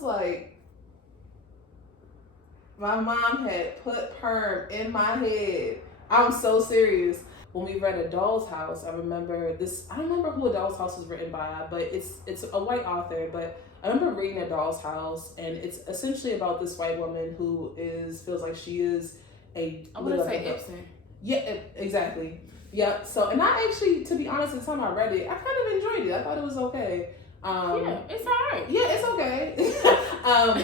was like, my mom had put perm in my head. I'm so serious. When we read A Doll's House, I remember this. I don't remember who A Doll's House was written by, but it's a white author. But I remember reading A Doll's House, and it's essentially about this white woman who feels like she is a. I want to say Epson. Yeah, exactly. Yeah. So, and I actually, to be honest, at the time I read it, I kind of enjoyed it. I thought it was okay. Yeah, it's alright. Yeah, it's okay.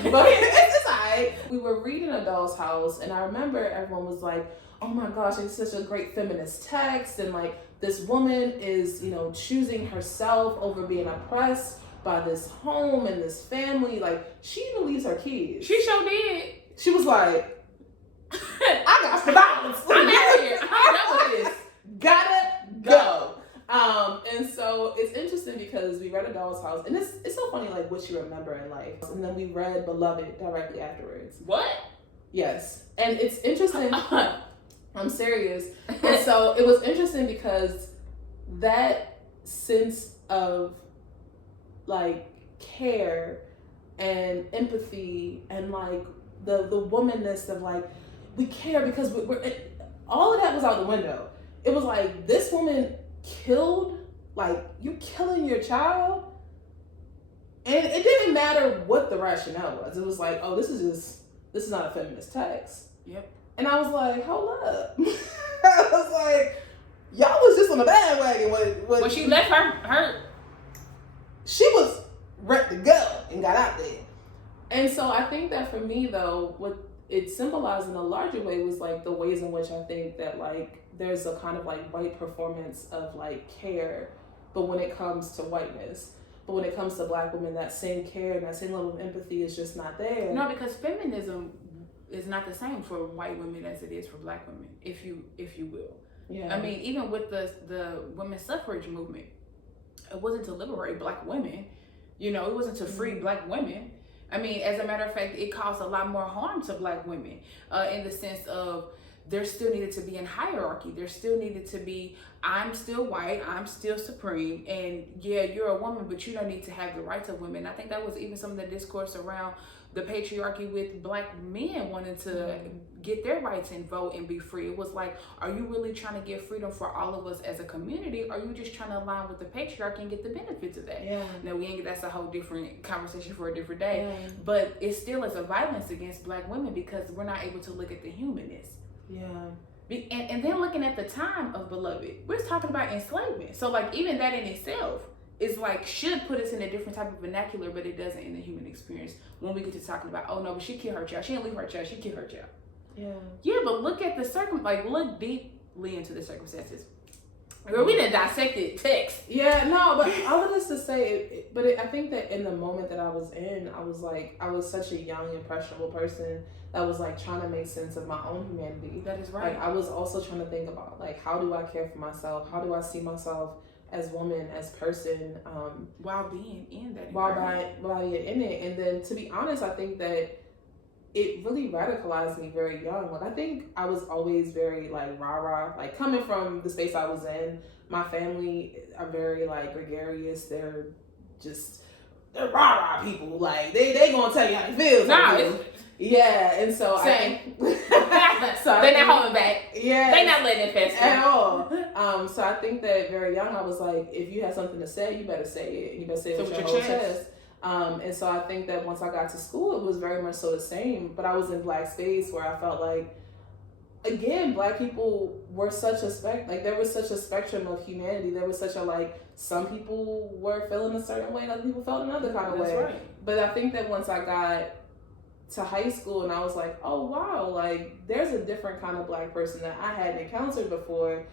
But it's alright. We were reading A Doll's House, and I remember everyone was like, oh my gosh, it's such a great feminist text, and like this woman is, choosing herself over being oppressed by this home and this family. Like, she even leaves her kids. She sure did. She was like, I got the balance. I'm out here. I'm done with this. Gotta go. And so it's interesting because we read A Doll's House, and it's so funny, like, what you remember in life. And then we read Beloved directly afterwards. What? Yes. And it's interesting. I'm serious. And so it was interesting because that sense of, like, care and empathy and, like, the womanness of, like, we care because we're all of that was out the window. It was like, this woman killed, like, you're killing your child, and it didn't matter what the rationale was. It was like, oh, this is not a feminist text. Yep. And I was like, hold up. I was like, y'all was just on the bandwagon when she left her she was ready to go and got out there. And so I think that for me, though, what it symbolized in a larger way was, like, the ways in which I think that, like, there's a kind of, like, white performance of, like, care, but when it comes to whiteness. But when it comes to Black women, that same care and that same level of empathy is just not there. No, because feminism is not the same for white women as it is for Black women, if you will. Yeah. I mean, even with the women's suffrage movement, it wasn't to liberate Black women. It wasn't to free Black women. I mean, as a matter of fact, it caused a lot more harm to Black women in the sense of there still needed to be a hierarchy. There still needed to be, I'm still white, I'm still supreme, and yeah, you're a woman, but you don't need to have the rights of women. I think that was even some of the discourse around the patriarchy with Black men wanting to get their rights and vote and be free. It was like, are you really trying to get freedom for all of us as a community, or are you just trying to align with the patriarchy and get the benefits of that? Yeah. Now, that's a whole different conversation for a different day. Yeah. But it still is a violence against Black women because we're not able to look at the humanness. Yeah. And then looking at the time of Beloved, we're talking about enslavement. So, like, even that in itself is, like, should put us in a different type of vernacular, but it doesn't in the human experience when we get to talking about, oh no, but she killed her child. She didn't leave her child, she killed her child. Yeah. Yeah, but look at the look deeply into the circumstances. Girl, we didn't dissect text. Yeah, no, but all of this to say, I think that in the moment that I was in, I was such a young, impressionable person that was, like, trying to make sense of my own humanity. That is right. Like, I was also trying to think about, like, how do I care for myself? How do I see myself as woman, as person? While being in that while being in it. And then, to be honest, I think that it really radicalized me very young. Like, I think I was always very, like, rah-rah. Like, coming from the space I was in, my family are very, like, gregarious. They're rah-rah people. Like, they gonna tell you how it feels. Nah, yeah, and so they're not holding back. Yeah, they're not letting it fester at all. So I think that very young, I was like, if you have something to say, you better say it. You better say it with your whole chest. And so I think that once I got to school, it was very much so the same. But I was in Black space where I felt like, again, Black people were such a there was such a spectrum of humanity. There was such a, like, some people were feeling a certain way and other people felt another kind of way. Right. But I think that once I got to high school and I was like, oh wow, like, there's a different kind of Black person that I hadn't encountered before.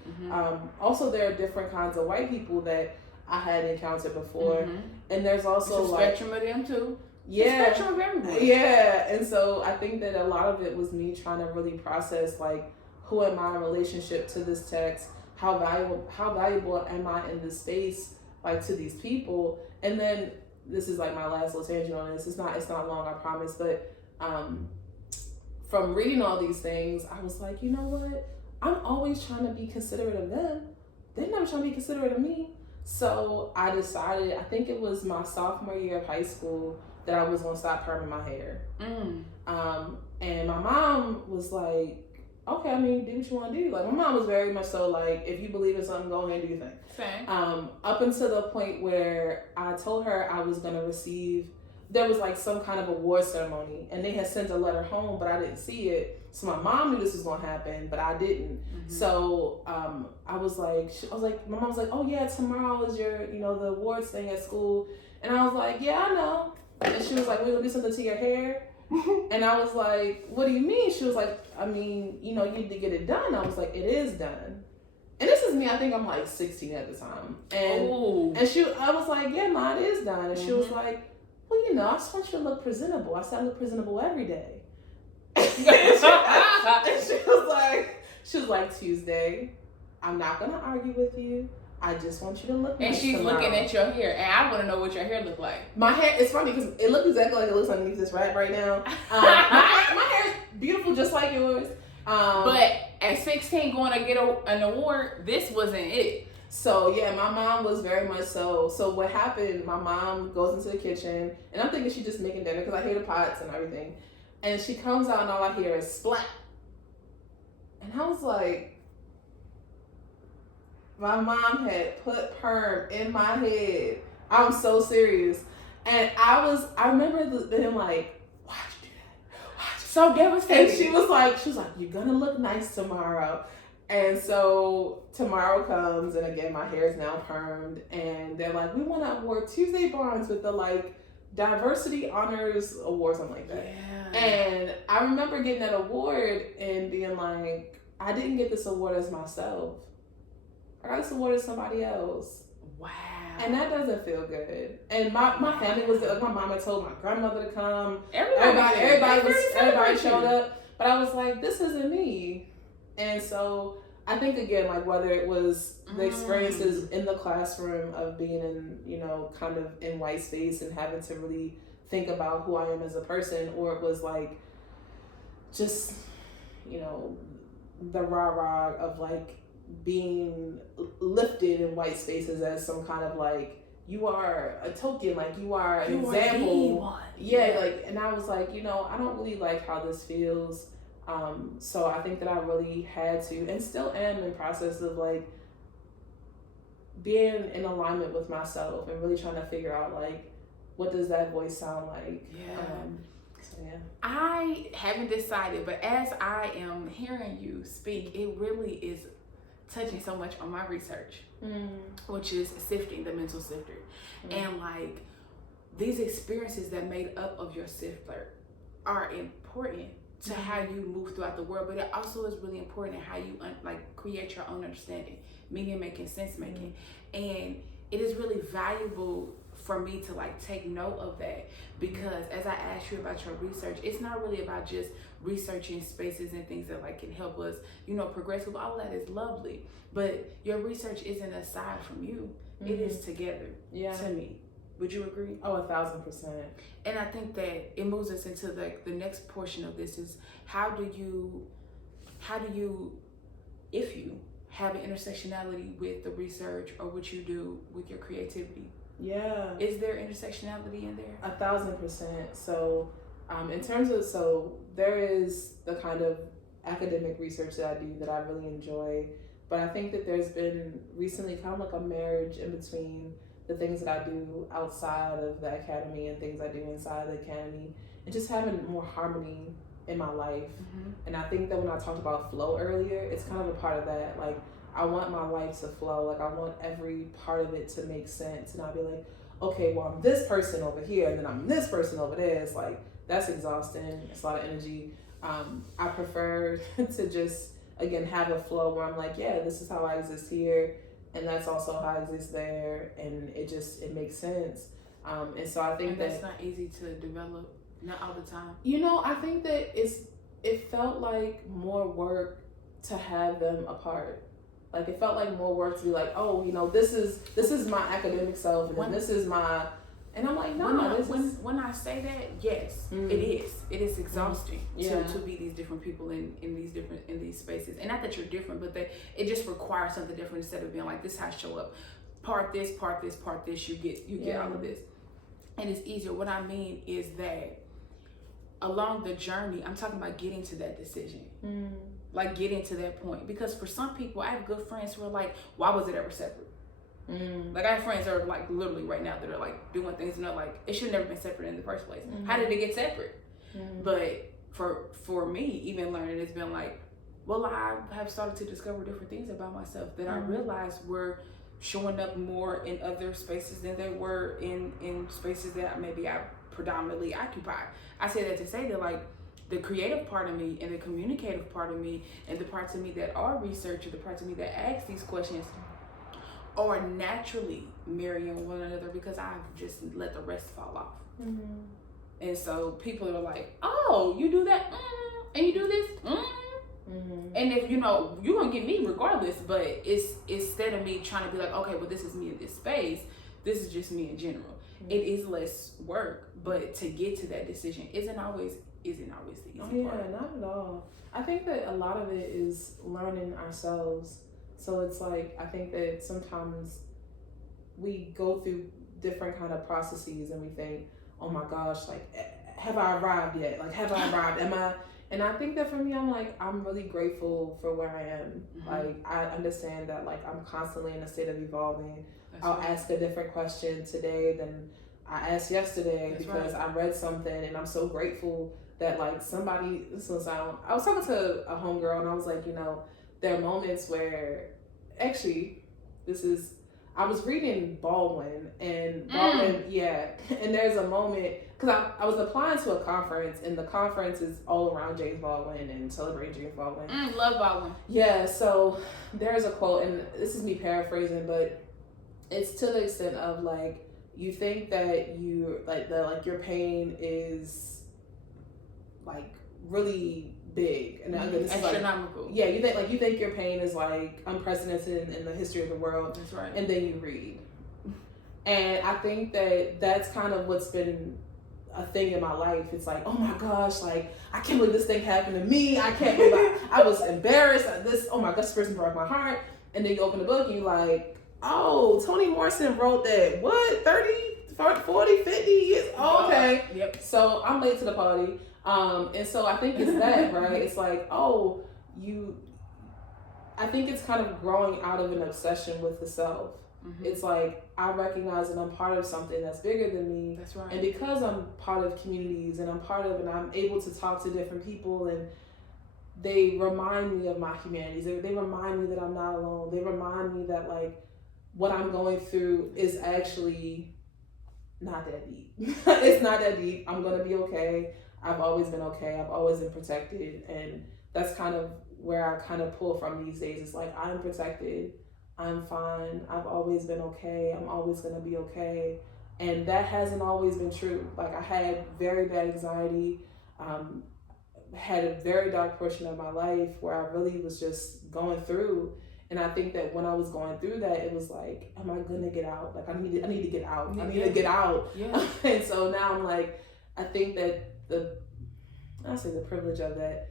Also, there are different kinds of white people that I hadn't encountered before. And there's also, it's a spectrum of them too. Yeah. The spectrum of everyone. Yeah. And so I think that a lot of it was me trying to really process, like, who am I in relationship to this text? How valuable am I in this space, like, to these people? And then this is, like, my last little tangent on this. It's not long, I promise, but from reading all these things, I was like, you know what? I'm always trying to be considerate of them. They're never trying to be considerate of me. So I decided, I think it was my sophomore year of high school, that I was gonna stop perming my hair. And my mom was like, okay, I mean, do what you want to do. Like, my mom was very much so like, if you believe in something, go ahead and do your thing. Same. Up until the point where I told her I was gonna receive, there was like some kind of award ceremony, and they had sent a letter home, but I didn't see it. So my mom knew this was gonna happen, but I didn't. So I was like, my mom was like, oh yeah, tomorrow is your, the awards thing at school, and I was like, yeah, I know. And she was like, we're gonna do something to your hair. And I was like, what do you mean? She was like, I mean, you need to get it done. I was like, it is done. And this is me, I think I'm like 16 at the time. And I was like, yeah, Ma, it is done. And she was like, well, I just want you to look presentable. I said, I look presentable every day. And she was like, Tuesday, I'm not gonna argue with you. I just want you to look nice. And she's tomorrow. looking at your hair, and I want to know what your hair look like. My hair, it's funny because it looks exactly like it looks underneath this wrap right now. My hair is beautiful just like yours. But at 16 going to get an award, this wasn't it. So yeah, my mom was very much so. So what happened, my mom goes into the kitchen, and I'm thinking she's just making dinner because I hear the pots and everything. And she comes out and all I hear is splat. And I was like, my mom had put perm in my head. I'm so serious. And I remember them like, why'd you do that? So devastated. And she was like, you're gonna look nice tomorrow. And so tomorrow comes, and again, my hair is now permed, and they're like, we want to award Tuesday Barnes with the like Diversity Honors Award, something like that. Yeah. And I remember getting that award and being like, I didn't get this award as myself. I got this award as somebody else. Wow. And that doesn't feel good. And my family was there. Like, my mom had told my grandmother to come. Everybody showed up. But I was like, this isn't me. And so I think, again, like whether it was the experiences in the classroom of being in, kind of in white space and having to really think about who I am as a person, or it was like just, the rah-rah of like being lifted in white spaces as some kind of like, you are a token, like you are an example. Yeah, like, and I was like, I don't really like how this feels. So I think that I really had to, and still am in process of like being in alignment with myself and really trying to figure out like, what does that voice sound like? Yeah. So yeah. I haven't decided, but as I am hearing you speak, it really is touching so much on my research, which is sifting, the mental sifter. And like these experiences that made up of your sifter are important to how you move throughout the world, but it also is really important in how you create your own understanding, meaning making, sense making. And it is really valuable for me to like take note of that, because as I asked you about your research, it's not really about just researching spaces and things that like can help us, progress. All of that is lovely, but your research isn't aside from you. It is together. To me. Would you agree? Oh, 1,000%. And I think that it moves us into the next portion of this is how do you, if you have an intersectionality with the research or what you do with your creativity? Yeah. Is there intersectionality in there? 1,000%. So, in terms of, there is the kind of academic research that I do that I really enjoy, but I think that there's been recently kind of like a marriage in between the things that I do outside of the academy and things I do inside the academy, and just having more harmony in my life. And I think that when I talked about flow earlier, it's kind of a part of that. Like, I want my life to flow. Like, I want every part of it to make sense, and I'll be like, okay, well, I'm this person over here, and then I'm this person over there. It's like, that's exhausting. It's a lot of energy. I prefer to just, again, have a flow where I'm like, yeah, this is how I exist here, and that's also how I exist there, and it makes sense. And so I think that's not easy to develop, not all the time. I think that it felt like more work to have them apart. Like, it felt like more work to be like, oh, this is my academic self, and then this is my, and I'm like, no, when I say that, yes, it is exhausting to be these different people in these spaces, and not that you're different, but that it just requires something different instead of being like, this is how I show up, part this, you get all of this. and it's easier. What I mean is that along the journey, I'm talking about getting to that decision. Like getting to that point. Because for some people, I have good friends who are like, why was it ever separate? Like I have friends that are like literally right now that are like doing things and they're like, it should have never been separate in the first place. How did it get separate? But for me, even learning, it's been like, well, I have started to discover different things about myself that I realized were showing up more in other spaces than they were in spaces that maybe I predominantly occupy. I say that to say that like the creative part of me and the communicative part of me and the parts of me that are researchers, the parts of me that ask these questions are naturally marrying one another because I've just let the rest fall off. And so people are like, oh, you do that, and you do this, and if you know, you're gonna get me regardless, but it's instead of me trying to be like, okay, well, this is me in this space, this is just me in general. It is less work, but to get to that decision isn't always the easy part. Yeah, not at all. I think that a lot of it is learning ourselves. So it's like, I think that sometimes we go through different kind of processes and we think, oh my gosh, like, have I arrived yet? Like, have I arrived? Am I? And I think that for me, I'm like, I'm really grateful for where I am. Like, I understand that, like, I'm constantly in a state of evolving. I'll ask a different question today than I asked yesterday because I read something, and I'm so grateful that, like, somebody, I was talking to a homegirl, and I was like, you know, there are moments where, actually, I was reading Baldwin, and and there's a moment, because I was applying to a conference, and the conference is all around James Baldwin and celebrating James Baldwin. Love Baldwin. Yeah, so there's a quote, and this is me paraphrasing, but it's to the extent of like, you think that your pain is like really big, and this is astronomical. Like, yeah, you think your pain is like unprecedented in the history of the world. That's right. And then you read, and I think that that's kind of what's been a thing in my life. It's like, oh my gosh, like, I can't believe this thing happened to me. I can't believe I was embarrassed at this. Oh my gosh, this person broke my heart. And then you open the book and you're like, oh, Toni Morrison wrote that, what, 30, 40, 50 years? Oh, okay. Yep. So I'm late to the party. And so I think it's that, right? It's like, I think it's kind of growing out of an obsession with the self. It's like, I recognize that I'm part of something that's bigger than me. That's right. And because I'm part of communities and I'm able to talk to different people, and they remind me of my humanities. They remind me that I'm not alone. They remind me that, like, what I'm going through is actually not that deep. It's not that deep. I'm going to be okay. I've always been okay. I've always been protected. And that's kind of where I kind of pull from these days. It's like, I'm protected. I'm fine. I've always been okay. I'm always going to be okay. And that hasn't always been true. Like, I had very bad anxiety, had a very dark portion of my life where I really was just going through. And I think that when I was going through that, it was like, am I gonna get out? Like, I need to get out. I need to get out. Yeah. And so now I'm like, I think that I say the privilege of that,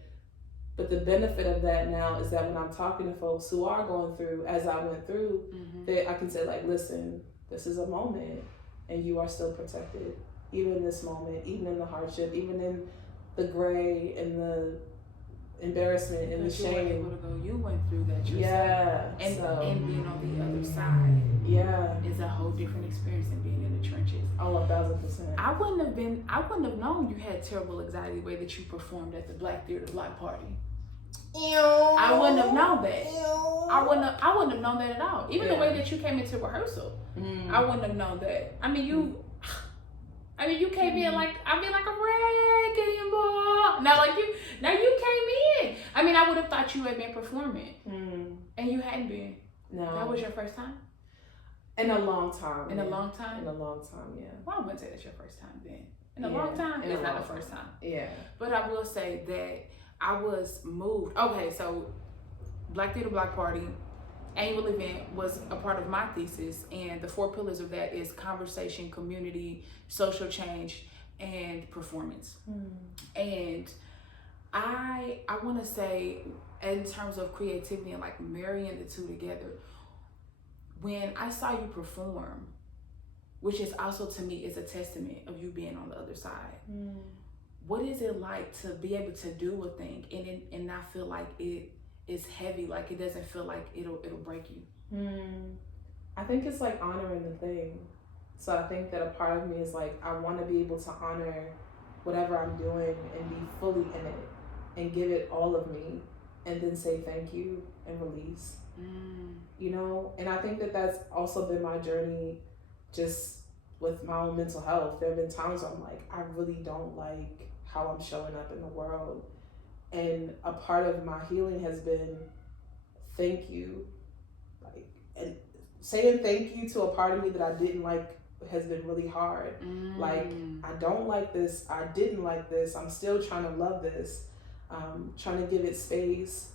but the benefit of that now is that when I'm talking to folks who are going through, as I went through, that I can say, like, listen, this is a moment, and you are still protected, even in this moment, even in the hardship, even in the gray and the embarrassment and the shame. You went through that yourself. Yeah. And being on the other side. Yeah. Is a whole different experience than being in the trenches. Oh, 1,000%. I wouldn't have known you had terrible anxiety the way that you performed at the Black Theater Block Party. Ew. I wouldn't have known that. Ew. I wouldn't have known that at all. Even the way that you came into rehearsal, I wouldn't have known that. I mean, you came in like, I mean, like a wrecking ball. Now you came in. I mean, I would have thought you had been performing, and you hadn't been. No. That was your first time? In a long time. In a long time? In a long time, yeah. Well, I wouldn't say that's your first time then. In a long time? It's not the first time. Yeah. But I will say that I was moved. Okay, so Black Theater Block Party annual event was a part of my thesis, and the 4 pillars of that is conversation, community, social change, and performance. And I want to say, in terms of creativity and like marrying the two together, when I saw you perform, which is also to me is a testament of you being on the other side. What is it like to be able to do a thing and not feel like it is heavy, like it doesn't feel like it'll break you? I think it's like honoring the thing. So I think that a part of me is like, I want to be able to honor whatever I'm doing and be fully in it and give it all of me and then say thank you and release. You know, and I think that that's also been my journey just with my own mental health. There have been times where I'm like, I really don't like how I'm showing up in the world. And a part of my healing has been thank you. Like, and saying thank you to a part of me that I didn't like has been really hard. Like, I don't like this. I didn't like this. I'm still trying to love this. Trying to give it space.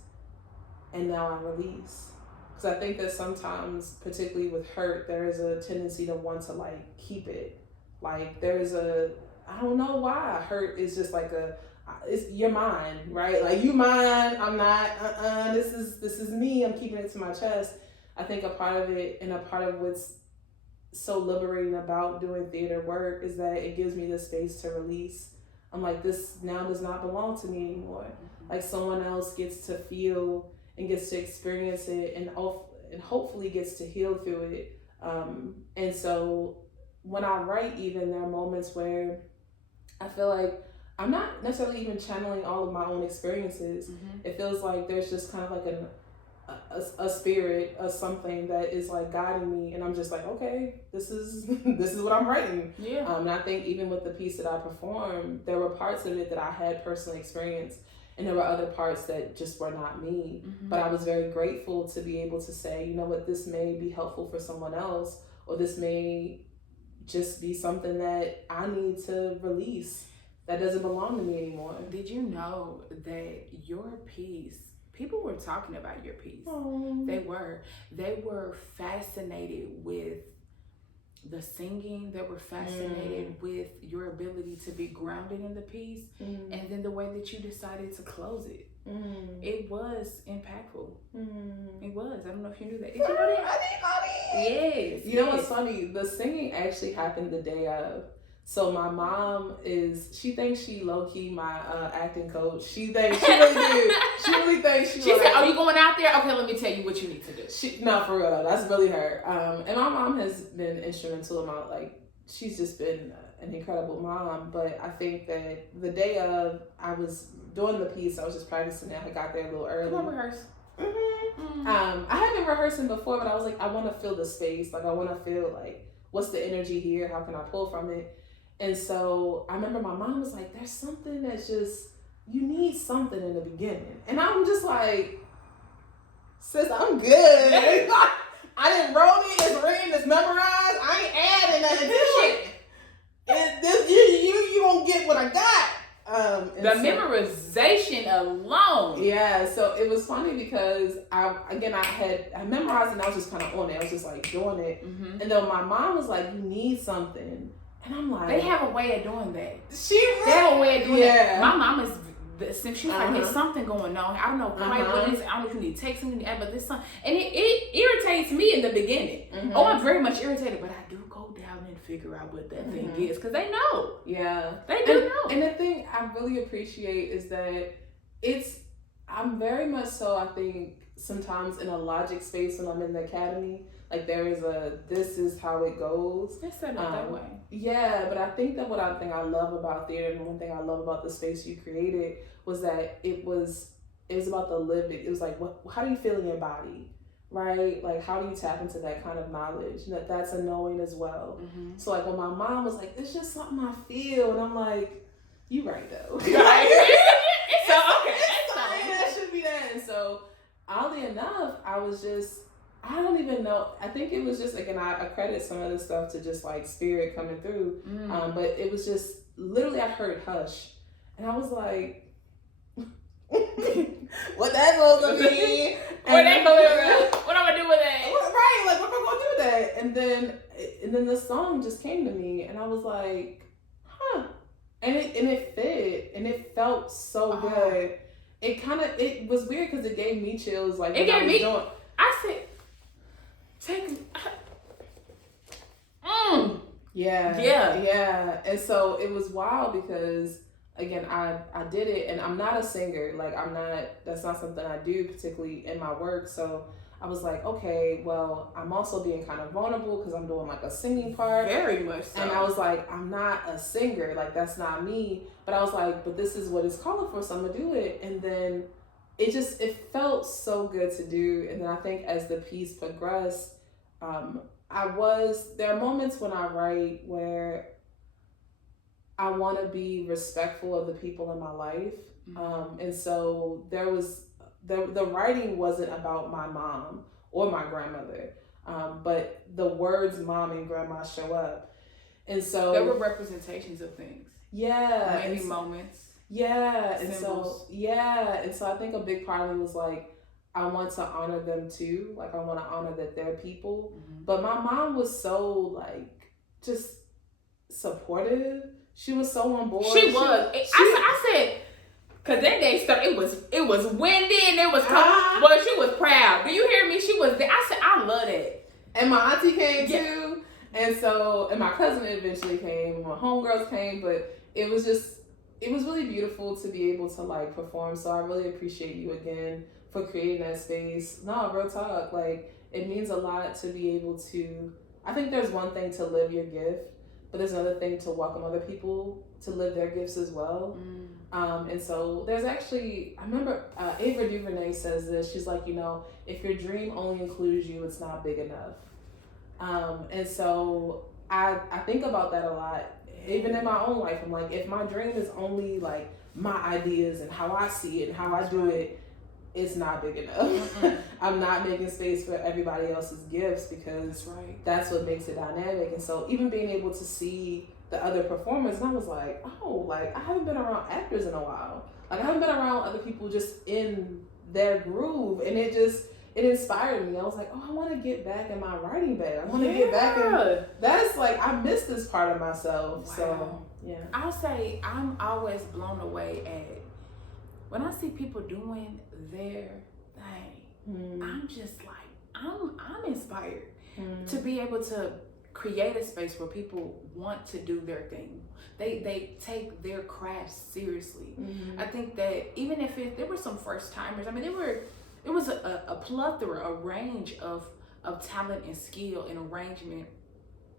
And now I release. Because I think that sometimes, particularly with hurt, there is a tendency to want to like keep it. Like there's I don't know why hurt is just like it's your mind, right? Like you mine, I'm not, this is me, I'm keeping it to my chest. I think a part of it and a part of what's so liberating about doing theater work is that it gives me the space to release. I'm like, this now does not belong to me anymore. Like someone else gets to feel and gets to experience it and hopefully gets to heal through it. And so when I write, even there are moments where I feel like I'm not necessarily even channeling all of my own experiences. It feels like there's just kind of like a spirit or something that is like guiding me, and I'm just like, okay, this is what I'm writing. And I think even with the piece that I performed, there were parts of it that I had personally experienced. And there were other parts that just were not me. But I was very grateful to be able to say, you know what, this may be helpful for someone else, or this may just be something that I need to release that doesn't belong to me anymore. Did you know that your piece, people were talking about your piece. They were fascinated with the singing. They were fascinated with your ability to be grounded in the piece, and then the way that you decided to close it. It was impactful. It was. I don't know if you knew that. Did you know that? I didn't know that. Yes. You know what's funny? The singing actually happened the day of. So my mom she thinks she low-key my acting coach. She thinks, she really do. She really thinks she said, are you going out there? Okay, let me tell you what you need to do. No, for real though. That's really her. And my mom has been instrumental in my, like, she's just been an incredible mom. But I think that the day of, I was doing the piece, I was just practicing it. I got there a little early. Come on, rehearse. I had been rehearsing before, but I was like, I want to feel the space. Like, I want to feel like, what's the energy here? How can I pull from it? And so I remember my mom was like, there's something that's just, you need something in the beginning. And I'm just like, sis, I'm good. I didn't wrote it, it's written, it's memorized. I ain't adding nothing to it. You won't get what I got. The memorization alone. Yeah, so it was funny because I memorized and I was just kind of on it. I was just like doing it. And then my mom was like, you need something. And I'm like, they have a way of doing that. They have a way of doing that. My mom is, she's like, there's something going on. I don't know quite what it is. I don't know if you need to take something, but this something. And it irritates me in the beginning. Oh, I'm very much irritated, but I do go down and figure out what that thing is, because they know. Yeah. They do know. And the thing I really appreciate is that I'm very much so, I think, sometimes in a logic space when I'm in the academy. Like there is this is how it goes. It's set up that way. Yeah, but I think that one thing I love about theater, and one thing I love about the space you created, was that it was about the lived. It was like, how do you feel in your body, right? Like how do you tap into that kind of knowledge? That's a knowing as well. So like when my mom was like, it's just something I feel, and I'm like, you right though. Right. So okay, that should be that. And so oddly enough, I don't even know. I think it was just like, and I credit some of this stuff to just like spirit coming through. But it was just literally, I heard hush, and I was like, what that supposed to mean? What am I do with that? Right, like what am I gonna do with that? And then the song just came to me, and I was like, huh. And it fit, and it felt so good. It was weird because it gave me chills. Like I said, take Yeah. And so it was wild because again, I did it, and I'm not a singer. Like that's not something I do particularly in my work. So I was like, okay, well, I'm also being kind of vulnerable because I'm doing like a singing part. Very much so. And I was like, I'm not a singer. Like, that's not me. But I was like, but this is what it's calling for, so I'm going to do it. And then it felt so good to do. And then I think as the piece progressed, there are moments when I write where I want to be respectful of the people in my life. And so there was, the writing wasn't about my mom or my grandmother, but the words mom and grandma show up. And so there were representations of things. Yeah. Maybe moments. Yeah. Symbols. And so I think a big part of me was like, I want to honor them too. Like, I want to honor that they're people. But my mom was so like, just supportive. She was so on board. She was. I said, cause that day started. It was windy and it was cold. But she was proud. Do you hear me? She was there. I said, I love it. And my auntie came too, and my cousin eventually came. And my homegirls came, but it was really beautiful to be able to like perform. So I really appreciate you again for creating that space. No, real talk. Like, it means a lot to be able to. I think there's one thing to live your gift, but there's another thing to welcome other people to live their gifts as well. And so there's actually, I remember Ava DuVernay says this. She's like, if your dream only includes you, it's not big enough. And so I think about that a lot, even in my own life. I'm like, if my dream is only like my ideas and how I see it and how I do it, it's not big enough. I'm not making space for everybody else's gifts because that's what makes it dynamic. And so even being able to see the other performers, and I was like, oh, like I haven't been around actors in a while. Like I haven't been around other people just in their groove, and it inspired me. I was like, oh, I want to get back in my writing bag. I want to get back in. That's like, I miss this part of myself. Wow. So yeah, I'll say I'm always blown away at when I see people doing their thing. I'm just like, I'm inspired to be able to create a space where people want to do their thing. They take their craft seriously. I think that even if there were some first timers, I mean, it was a plethora, a range of talent and skill and arrangement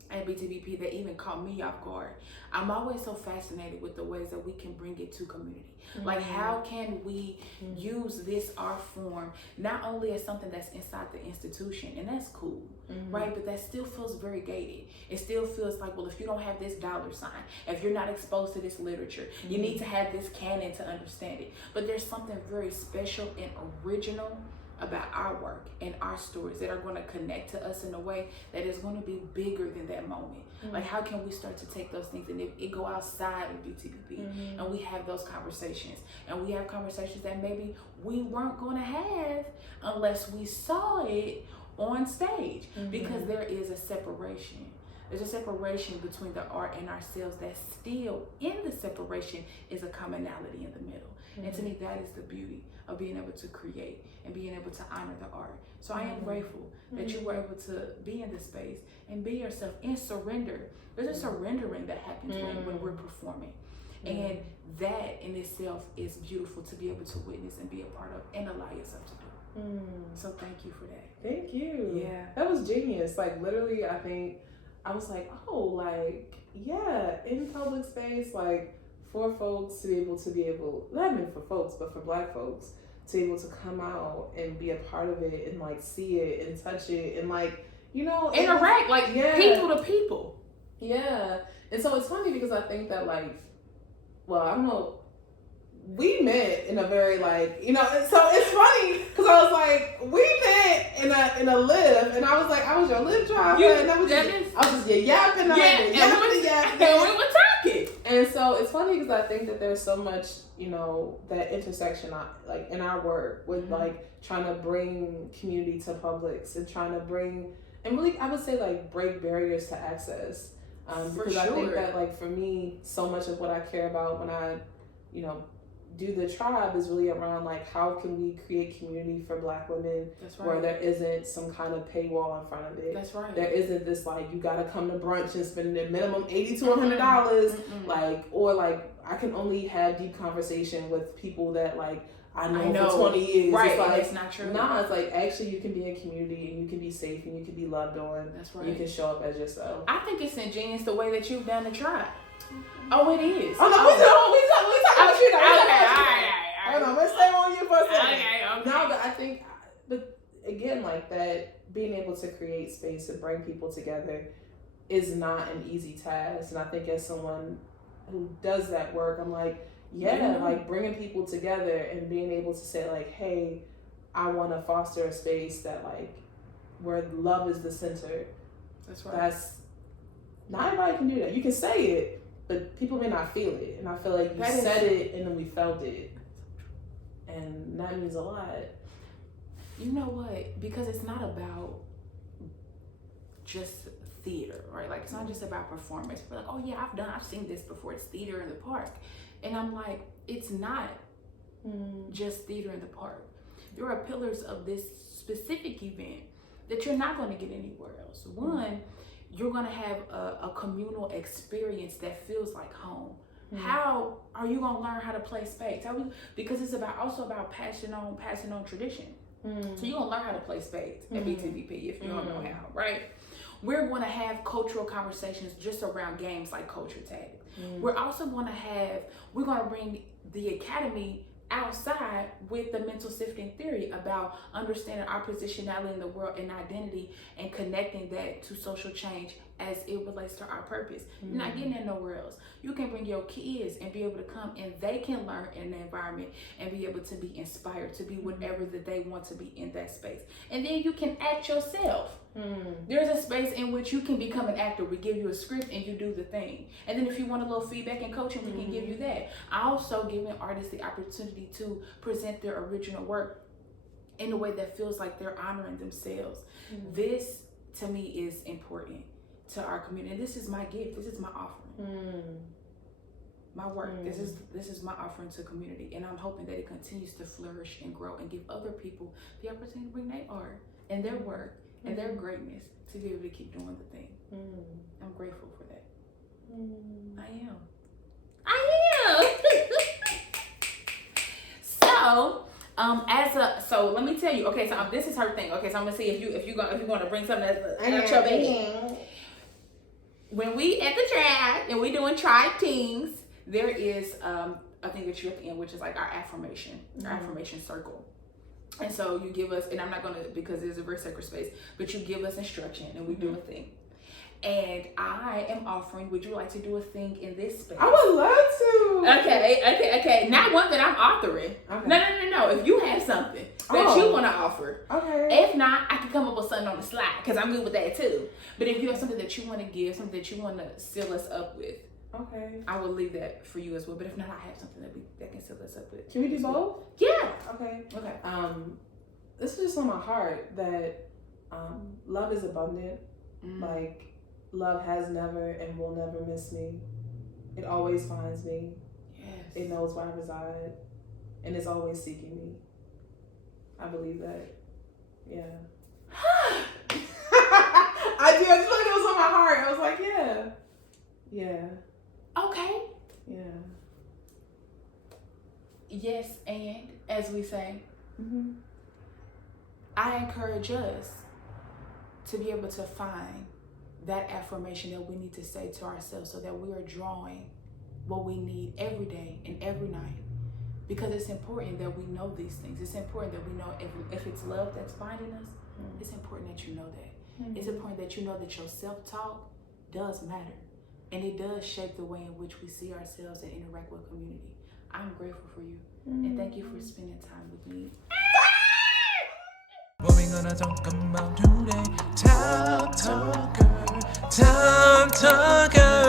at BTBP that even caught me off guard. I'm always so fascinated with the ways that we can bring it to community. Like, how can we use this art form not only as something that's inside the institution, and that's cool, right? But that still feels very gated. It still feels like, well, if you don't have this dollar sign, if you're not exposed to this literature, you need to have this canon to understand it. But there's something very special and original about our work and our stories that are going to connect to us in a way that is going to be bigger than that moment. Like, how can we start to take those things and it go outside of BTPP and we have those conversations, and we have conversations that maybe we weren't going to have unless we saw it on stage, because there is a separation. There's a separation between the art and ourselves that still in the separation is a commonality in the middle. And to me, that is the beauty of being able to create and being able to honor the art. So I am grateful that you were able to be in this space and be yourself and surrender. There's a surrendering that happens when we're performing. And that in itself is beautiful to be able to witness and be a part of and allow yourself to do. So thank you for that. Thank you. Yeah. That was genius. Like, literally, I think I was like, oh, like, yeah, in public space, like, for folks to be able, not even for folks, but for Black folks, to be able to come out and be a part of it and, like, see it and touch it and, like, interact, like, people to people. Yeah. And so it's funny because I think that, like, well, I don't know, we met in a very, like, so it's funny because I was like, we met in a Lyft, and I was like, I was your Lyft driver, and I was just yapping, and we were talking. And so it's funny because I think that there's so much, that intersection, like, in our work with like trying to bring community to publics and trying to bring, and really, I would say, like, break barriers to access. Because I think that, like, for me, so much of what I care about when I, Do the tribe is really around like how can we create community for Black women where there isn't some kind of paywall in front of it. That's right. There isn't this like you gotta come to brunch and spend the minimum $80 to $100, like, or like I can only have deep conversation with people that like I know for 20 years. Right, it's like, it's not true. Nah, it's like actually you can be in community and you can be safe and you can be loved on. That's right. You can show up as yourself. I think it's ingenious the way that you've done the tribe. Oh, it is. Oh, no, we talk about you now. Okay, all right. Hold on, let's stay on you for a second. Okay. No, but I think, but again, like that, being able to create space and bring people together is not an easy task. And I think as someone who does that work, I'm like, like bringing people together and being able to say like, hey, I want to foster a space that like, where love is the center. That's right. That's, not everybody can do that. You can say it, but people may not feel it. And I feel like you said it and then we felt it. And that means a lot. You know what? Because it's not about just theater, right? Like, it's not just about performance. We're like, oh yeah, I've seen this before. It's theater in the park. And I'm like, it's not just theater in the park. There are pillars of this specific event that you're not going to get anywhere else. One, you're going to have a communal experience that feels like home. How are you going to learn how to play spades? Because it's also about passing on tradition. So you're going to learn how to play spades at BTVP if you don't know how, right? We're going to have cultural conversations just around games like culture tag. We're also going to bring the academy outside with the mental sifting theory about understanding our positionality in the world and identity and connecting that to social change as it relates to our purpose. You're not getting that nowhere else. You can bring your kids and be able to come and they can learn in the environment and be able to be inspired to be whatever that they want to be in that space. And then you can act yourself. There's a space in which you can become an actor. We give you a script and you do the thing. And then if you want a little feedback and coaching, we can give you that. I also giving artists the opportunity to present their original work in a way that feels like they're honoring themselves. This to me is important to our community. And this is my gift. This is my offering. My work. This is my offering to community. And I'm hoping that it continues to flourish and grow and give other people the opportunity to bring their art and their work and their greatness to be able to keep doing the thing. I'm grateful for that. I am. So let me tell you. Okay, so this is her thing. Okay, so I'm gonna see if you're gonna bring something that's your bag. When we at the tribe and we doing tribe teams, there is a thing that you at the end, which is like our affirmation circle. And so you give us, and I'm not gonna, because there's a very sacred space, but you give us instruction and we do a thing. And I am offering, would you like to do a thing in this space? I would love to. Okay. Not one that I'm authoring. Okay. No. If you have something that you want to offer. Okay. If not, I can come up with something on the slide because I'm good with that too. But if you have something that you want to give, something that you want to seal us up with. Okay. I will leave that for you as well. But if not, I have something that can seal us up with. Can we do both? Yeah. Okay. This is just on my heart that love is abundant. Like, love has never and will never miss me. It always finds me. Yes. It knows where I reside. And it's always seeking me. I believe that. Yeah. I do. I just felt like it was on my heart. I was like, yeah. Yeah. Okay. Yeah. Yes, and as we say, I encourage us to be able to find that affirmation that we need to say to ourselves so that we are drawing what we need every day and every night. Because it's important that we know these things. It's important that we know if it's love that's binding us, it's important that you know that. It's important that you know that your self-talk does matter. And it does shape the way in which we see ourselves and interact with community. I'm grateful for you. And thank you for spending time with me. What we gonna talk about today? Time Talker.